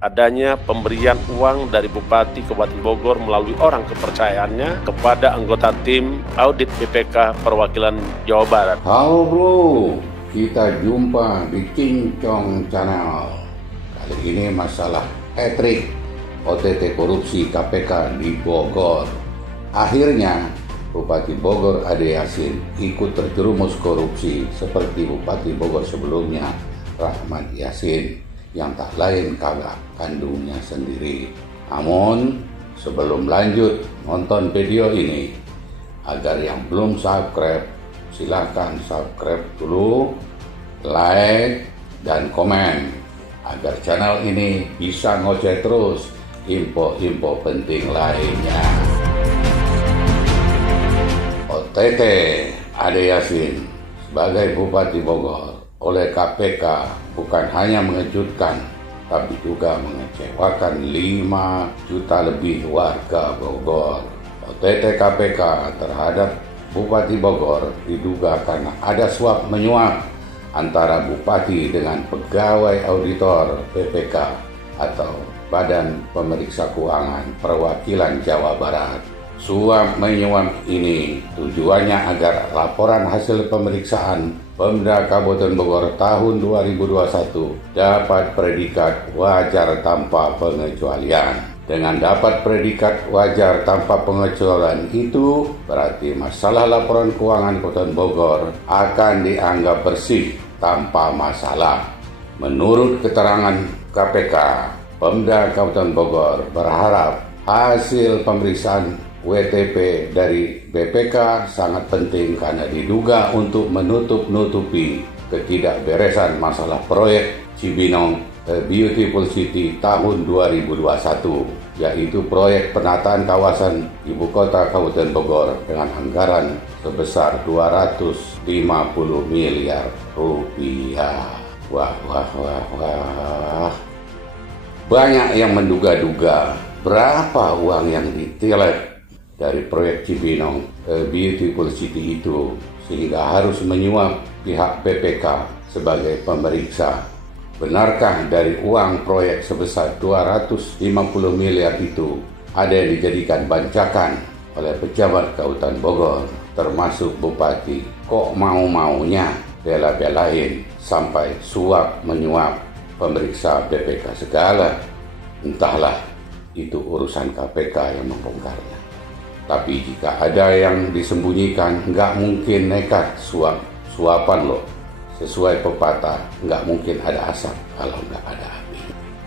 adanya pemberian uang dari Bupati Kabupaten Bogor melalui orang kepercayaannya kepada anggota tim audit BPK perwakilan Jawa Barat. Halo bro, kita jumpa di Cincong Channel. Kali ini masalah hat-trick OTT korupsi KPK di Bogor. Akhirnya Bupati Bogor Ade Yasin ikut terjerumus korupsi seperti Bupati Bogor sebelumnya, Rahmat Yasin, yang tak lain kakak kandungnya sendiri. Namun sebelum lanjut nonton video ini, agar yang belum subscribe silahkan subscribe dulu, like dan komen agar channel ini bisa ngoceh terus info-info penting lainnya. OTT Ade Yasin sebagai Bupati Bogor oleh KPK bukan hanya mengejutkan, tapi juga mengecewakan 5 juta lebih warga Bogor. OTT KPK terhadap Bupati Bogor diduga karena ada suap menyuap antara Bupati dengan pegawai auditor BPK atau Badan Pemeriksa Keuangan Perwakilan Jawa Barat. Suap menyuap ini tujuannya agar laporan hasil pemeriksaan Pemda Kabupaten Bogor tahun 2021 dapat predikat wajar tanpa pengecualian. Dengan dapat predikat wajar tanpa pengecualian itu berarti masalah laporan keuangan Kabupaten Bogor akan dianggap bersih tanpa masalah. Menurut keterangan KPK, Pemda Kabupaten Bogor berharap hasil pemeriksaan WTP dari BPK sangat penting karena diduga untuk menutup-nutupi ketidakberesan masalah proyek Cibinong A Beautiful City tahun 2021, yaitu proyek penataan kawasan ibu kota Kabupaten Bogor dengan anggaran sebesar 250 miliar rupiah. Wah. Banyak yang menduga-duga berapa uang yang ditilet dari proyek Cibinong A Beautiful City itu sehingga harus menyuap pihak BPK sebagai pemeriksa. Benarkah dari uang proyek sebesar 250 miliar itu ada yang dijadikan bancakan oleh pejabat Kabupaten Bogor termasuk Bupati? Kok mau-maunya bela-belain sampai suap menyuap pemeriksa BPK segala? Entahlah, itu urusan KPK yang membongkarnya. Tapi jika ada yang disembunyikan, nggak mungkin nekat suapan loh. Sesuai pepatah, nggak mungkin ada asap kalau nggak ada api.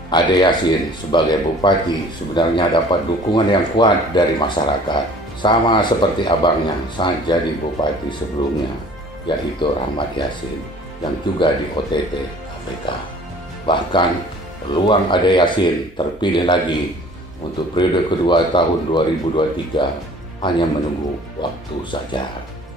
Ade Yasin sebagai Bupati sebenarnya dapat dukungan yang kuat dari masyarakat, sama seperti abangnya saat jadi Bupati sebelumnya, yaitu Rahmat Yasin, yang juga di OTT KPK. Bahkan peluang Ade Yasin terpilih lagi untuk periode kedua tahun 2023 hanya menunggu waktu saja.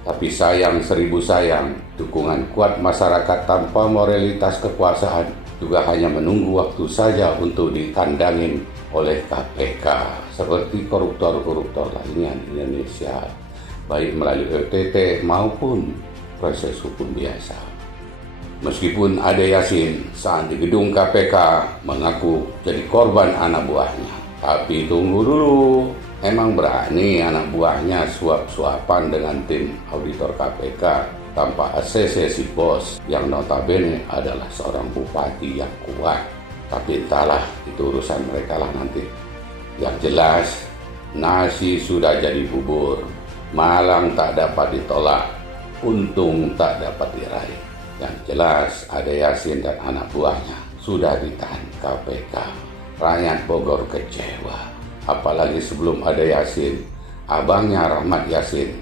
Tapi sayang seribu sayang, dukungan kuat masyarakat tanpa moralitas kekuasaan juga hanya menunggu waktu saja untuk dikandangin oleh KPK seperti koruptor-koruptor lainnya di Indonesia, baik melalui OTT maupun proses hukum biasa. Meskipun Ade Yasin saat di gedung KPK mengaku jadi korban anak buahnya, tapi tunggu dulu. Emang berani anak buahnya suap-suapan dengan tim auditor KPK tanpa ACC si bos yang notabene adalah seorang bupati yang kuat? Tapi entahlah, itu urusan mereka lah nanti. Yang jelas, nasi sudah jadi bubur. Malang tak dapat ditolak, untung tak dapat diraih. Yang jelas, Ade Yasin dan anak buahnya sudah ditahan KPK. Rakyat Bogor kecewa. Apalagi sebelum Ade Yasin, abangnya Rahmat Yasin,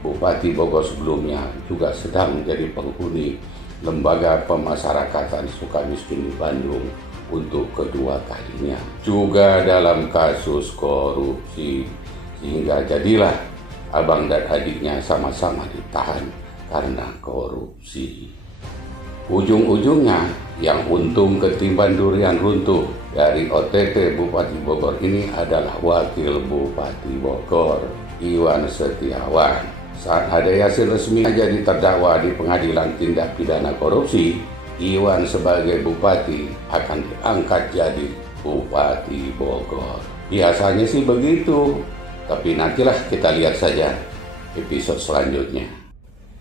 Bupati Bogor sebelumnya, juga sedang menjadi penghuni Lembaga Pemasyarakatan Sukamiskin di Bandung untuk kedua kalinya. Juga dalam kasus korupsi, sehingga jadilah abang dan adiknya sama-sama ditahan karena korupsi. Ujung-ujungnya yang untung ketimbang durian runtuh dari OTT Bupati Bogor ini adalah Wakil Bupati Bogor, Iwan Setiawan. Saat Ade Yasin resmi jadi terdakwa di Pengadilan Tindak Pidana Korupsi, Iwan sebagai Bupati akan diangkat jadi Bupati Bogor. Biasanya sih begitu, tapi nantilah kita lihat saja episode selanjutnya.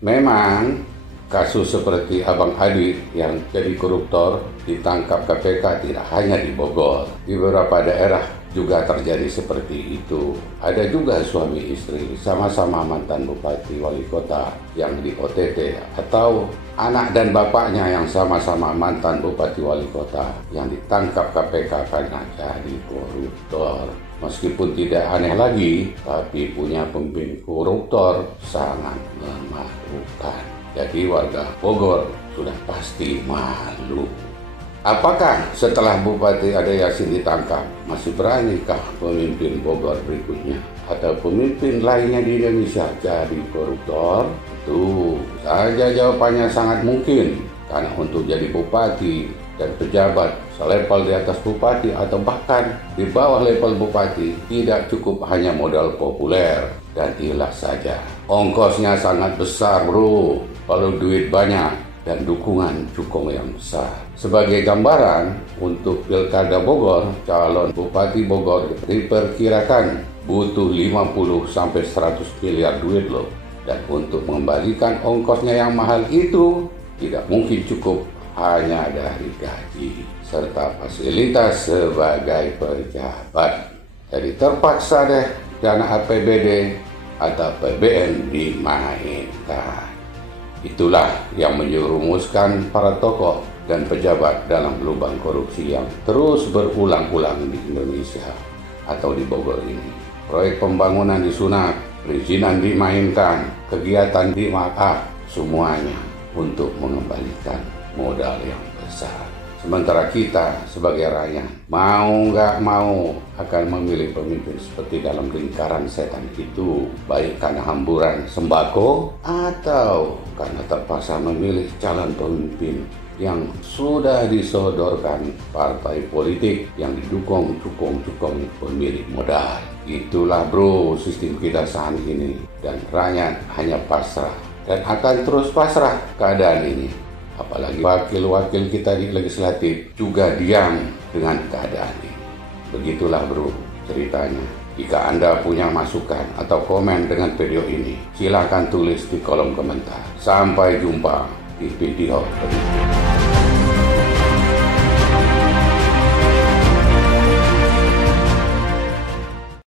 Memang kasus seperti Abang Adit yang jadi koruptor ditangkap KPK tidak hanya di Bogor. Di beberapa daerah juga terjadi seperti itu. Ada juga suami istri sama-sama mantan bupati wali kota yang di OTT, atau anak dan bapaknya yang sama-sama mantan bupati wali kota yang ditangkap KPK karena jadi koruptor. Meskipun tidak aneh lagi, tapi punya pemimpin koruptor sangat memalukan. Jadi warga Bogor sudah pasti malu. Apakah setelah Bupati Ade Yasin ditangkap, masih beranikah pemimpin Bogor berikutnya atau pemimpin lainnya di Indonesia jadi koruptor? Itu saja jawabannya sangat mungkin, karena untuk jadi bupati dan pejabat selevel di atas bupati atau bahkan di bawah level bupati tidak cukup hanya modal populer dan ikhlas saja. Ongkosnya sangat besar bro, kalau duit banyak dan dukungan cukong yang besar. Sebagai gambaran, untuk Pilkada Bogor, calon Bupati Bogor diperkirakan butuh 50-100 miliar duit loh. Dan untuk mengembalikan ongkosnya yang mahal itu, tidak mungkin cukup hanya dari gaji serta fasilitas sebagai pejabat. Jadi terpaksa deh dana APBD atau APBN dimainkan. Itulah yang menjerumuskan para tokoh dan pejabat dalam lubang korupsi yang terus berulang-ulang di Indonesia atau di Bogor ini. Proyek pembangunan disunat, perizinan dimainkan, kegiatan di-markup, semuanya untuk mengembalikan modal yang besar. Sementara kita sebagai rakyat mau nggak mau akan memilih pemimpin seperti dalam lingkaran setan itu, baik karena hamburan sembako atau karena terpaksa memilih calon pemimpin yang sudah disodorkan partai politik yang didukung cukong-cukong pemilik modal. Itulah bro sistem kita saat ini, dan rakyat hanya pasrah dan akan terus pasrah keadaan ini. Apalagi wakil-wakil kita di legislatif juga diam dengan keadaan ini. Begitulah bro ceritanya. Jika Anda punya masukan atau komen dengan video ini, silakan tulis di kolom komentar. Sampai jumpa di video berikutnya.